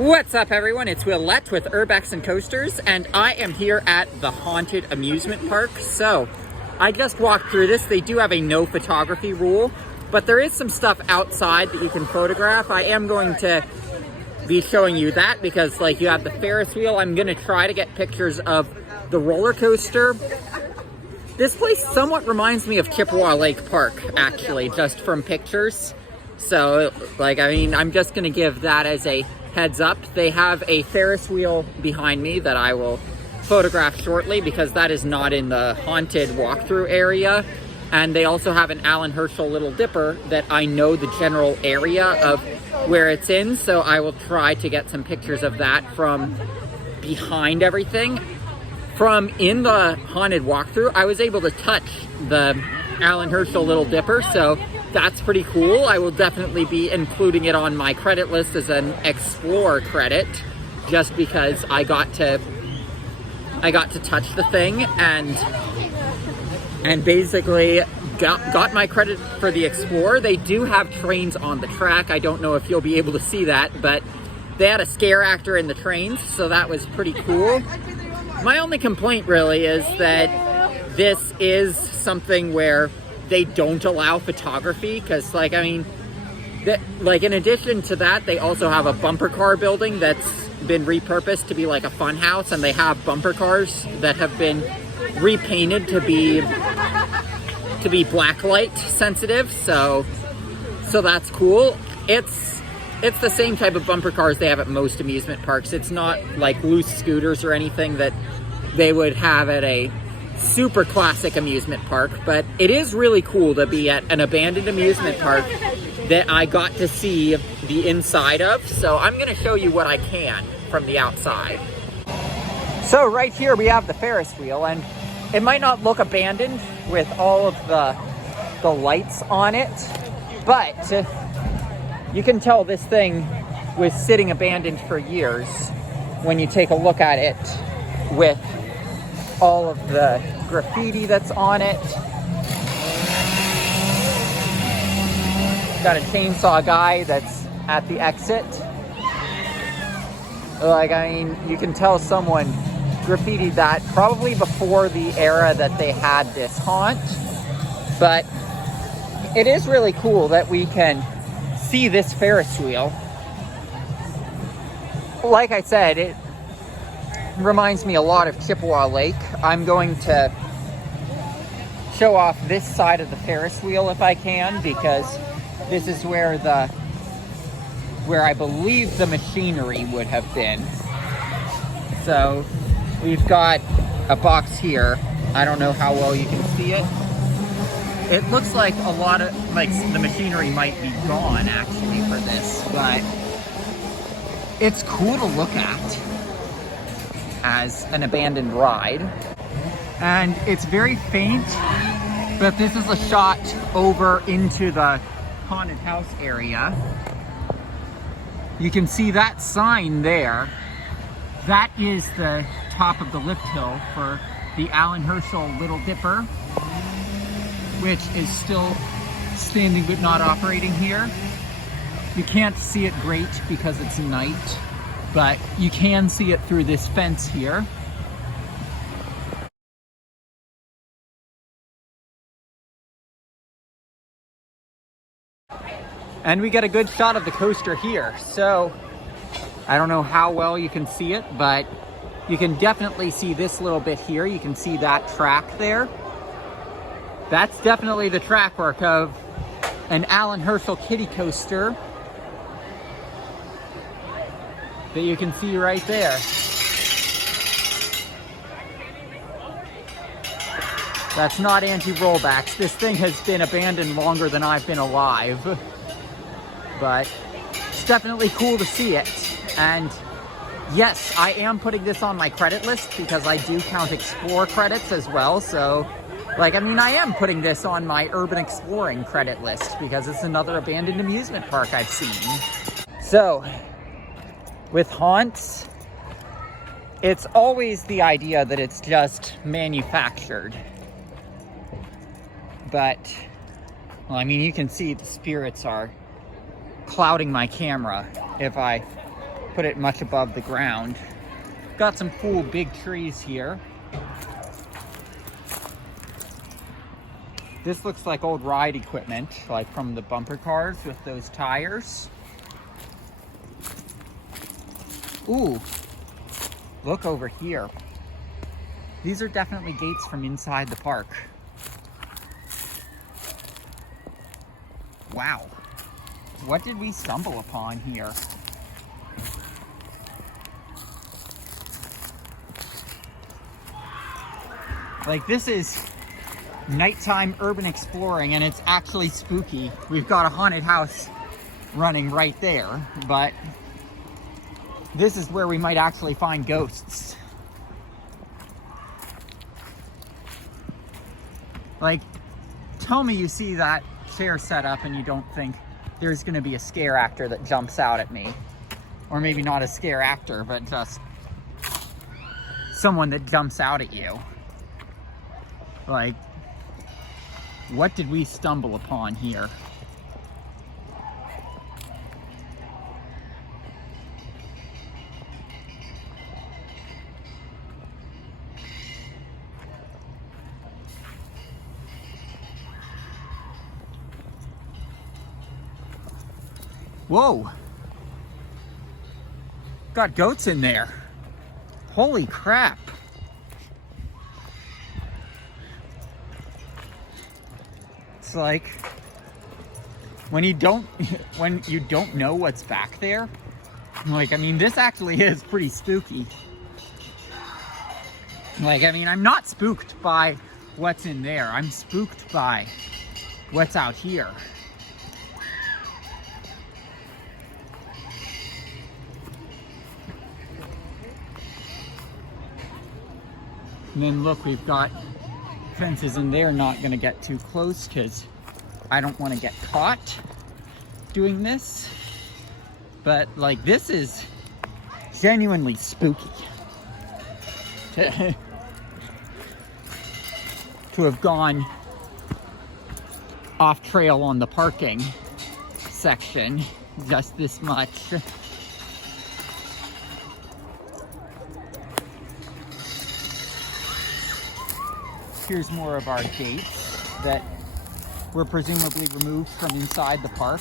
What's up, everyone? It's Willette with Urbex and Coasters, and I am here at the Haunted Amusement Park. So, I just walked through this. They do have a no photography rule, but there is some stuff outside that you can photograph. I am going to be showing you that because, like, you have the Ferris wheel. I'm going to try to get pictures of the roller coaster. This place somewhat reminds me of Chippewa Lake Park, actually, just from pictures. So, like, I mean, I'm just going to give that as a heads up. They have a Ferris wheel behind me that I will photograph shortly because that is not in the haunted walkthrough area. And they also have an Alan Herschel Little Dipper that I know the general area of where it's in. So I will try to get some pictures of that from behind everything. From in the haunted walkthrough, I was able to touch the Alan Herschel Little Dipper. So that's pretty cool. I will definitely be including it on my credit list as an Explore credit, just because I got to touch the thing and basically got my credit for the Explore. They do have trains on the track. I don't know if you'll be able to see that, but they had a scare actor in the trains, so that was pretty cool. My only complaint really is that this is something where they don't allow photography, because, like, I mean, like, in addition to that, they also have a bumper car building that's been repurposed to be like a fun house, and they have bumper cars that have been repainted to be blacklight sensitive, so that's cool. It's the same type of bumper cars they have at most amusement parks. It's not like loose scooters or anything that they would have at a super classic amusement park, but it is really cool to be at an abandoned amusement park that I got to see the inside of. So I'm going to show you what I can from the outside. So right here we have the Ferris wheel, and it might not look abandoned with all of the lights on it, but you can tell this thing was sitting abandoned for years when you take a look at it with all of the graffiti that's on it. Got a chainsaw guy that's at the exit. Like, I mean, you can tell someone graffitied that probably before the era that they had this haunt. But it is really cool that we can see this Ferris wheel. Like I said, it reminds me a lot of Chippewa Lake. I'm going to show off this side of the Ferris wheel if I can, because this is where I believe the machinery would have been. So we've got a box here. I don't know how well you can see it. It looks like a lot of, like, the machinery might be gone actually for this, but it's cool to look at as an abandoned ride. And it's very faint, but this is a shot over into the haunted house area. You can see that sign there. That is the top of the lift hill for the Alan Herschel Little Dipper, which is still standing but not operating here. You can't see it great because it's night, but you can see it through this fence here. And we get a good shot of the coaster here. So I don't know how well you can see it, but you can definitely see this little bit here. You can see that track there. That's definitely the track work of an Alan Herschel kiddie coaster that you can see right there. That's not anti-rollbacks. This thing has been abandoned longer than I've been alive. But it's definitely cool to see it. And yes, I am putting this on my credit list because I do count Explore credits as well. So, like, I mean, I am putting this on my urban exploring credit list because it's another abandoned amusement park I've seen. So, with haunts, it's always the idea that it's just manufactured. But, well, I mean, you can see the spirits are clouding my camera if I put it much above the ground. Got some cool big trees here. This looks like old ride equipment, like from the bumper cars with those tires. Ooh, look over here. These are definitely gates from inside the park. Wow, what did we stumble upon here? Like, this is nighttime urban exploring, and it's actually spooky. We've got a haunted house running right there, but this is where we might actually find ghosts. Like, tell me you see that chair set up and you don't think there's gonna be a scare actor that jumps out at me. Or maybe not a scare actor, but just someone that jumps out at you. Like, what did we stumble upon here? Whoa! Got goats in there. Holy crap. It's like when you don't know what's back there. Like, I mean, this actually is pretty spooky. Like, I mean, I'm not spooked by what's in there. I'm spooked by what's out here. And then look, we've got fences in there. Not going to get too close because I don't want to get caught doing this. But like, this is genuinely spooky. To have gone off trail on the parking section just this much. Here's more of our gates that were presumably removed from inside the park.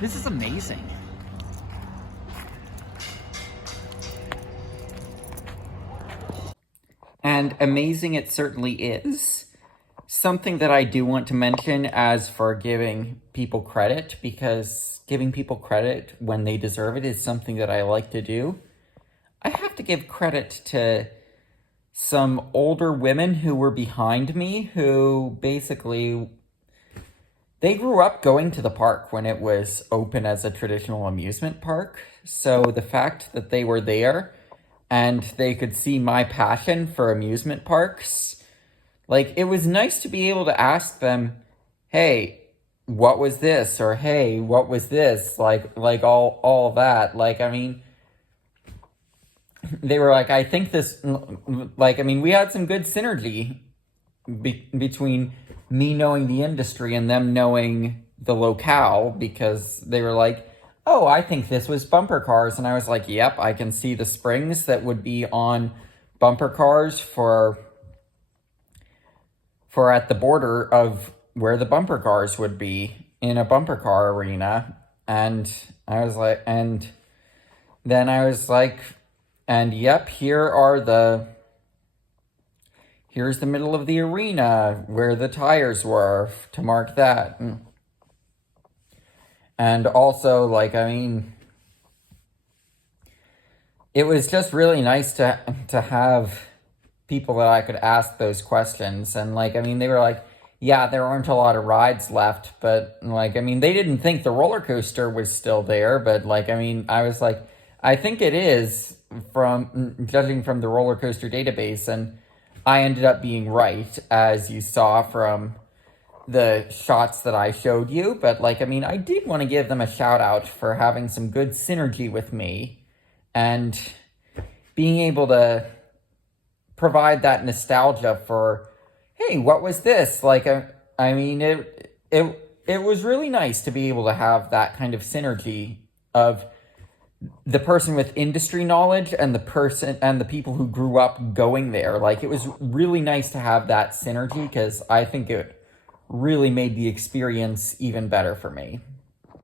This is amazing. And amazing it certainly is. Something that I do want to mention as for giving people credit, because giving people credit when they deserve it is something that I like to do. I have to give credit to some older women who were behind me, who basically, they grew up going to the park when it was open as a traditional amusement park. So the fact that they were there and they could see my passion for amusement parks, like, it was nice to be able to ask them, hey, what was this? Or, hey, what was this? Like all that. Like, I mean, they were like, I think this, like, I mean, we had some good synergy between me knowing the industry and them knowing the locale, because they were like, oh, I think this was bumper cars. And I was like, yep, I can see the springs that would be on bumper cars for at the border of where the bumper cars would be in a bumper car arena. And I was like, and then I was like, and yep, here's the middle of the arena where the tires were to mark that. And also, like, I mean, it was just really nice to have people that I could ask those questions. And like, I mean, they were like, yeah, there aren't a lot of rides left, but like, I mean, they didn't think the roller coaster was still there, but like, I mean, I was like, I think it is, from judging from the roller coaster database. And I ended up being right, as you saw from the shots that I showed you. But like, I mean, I did want to give them a shout out for having some good synergy with me and being able to provide that nostalgia for, hey, what was this? Like, I mean, it was really nice to be able to have that kind of synergy of the person with industry knowledge and the people who grew up going there. Like, it was really nice to have that synergy, because I think it really made the experience even better for me.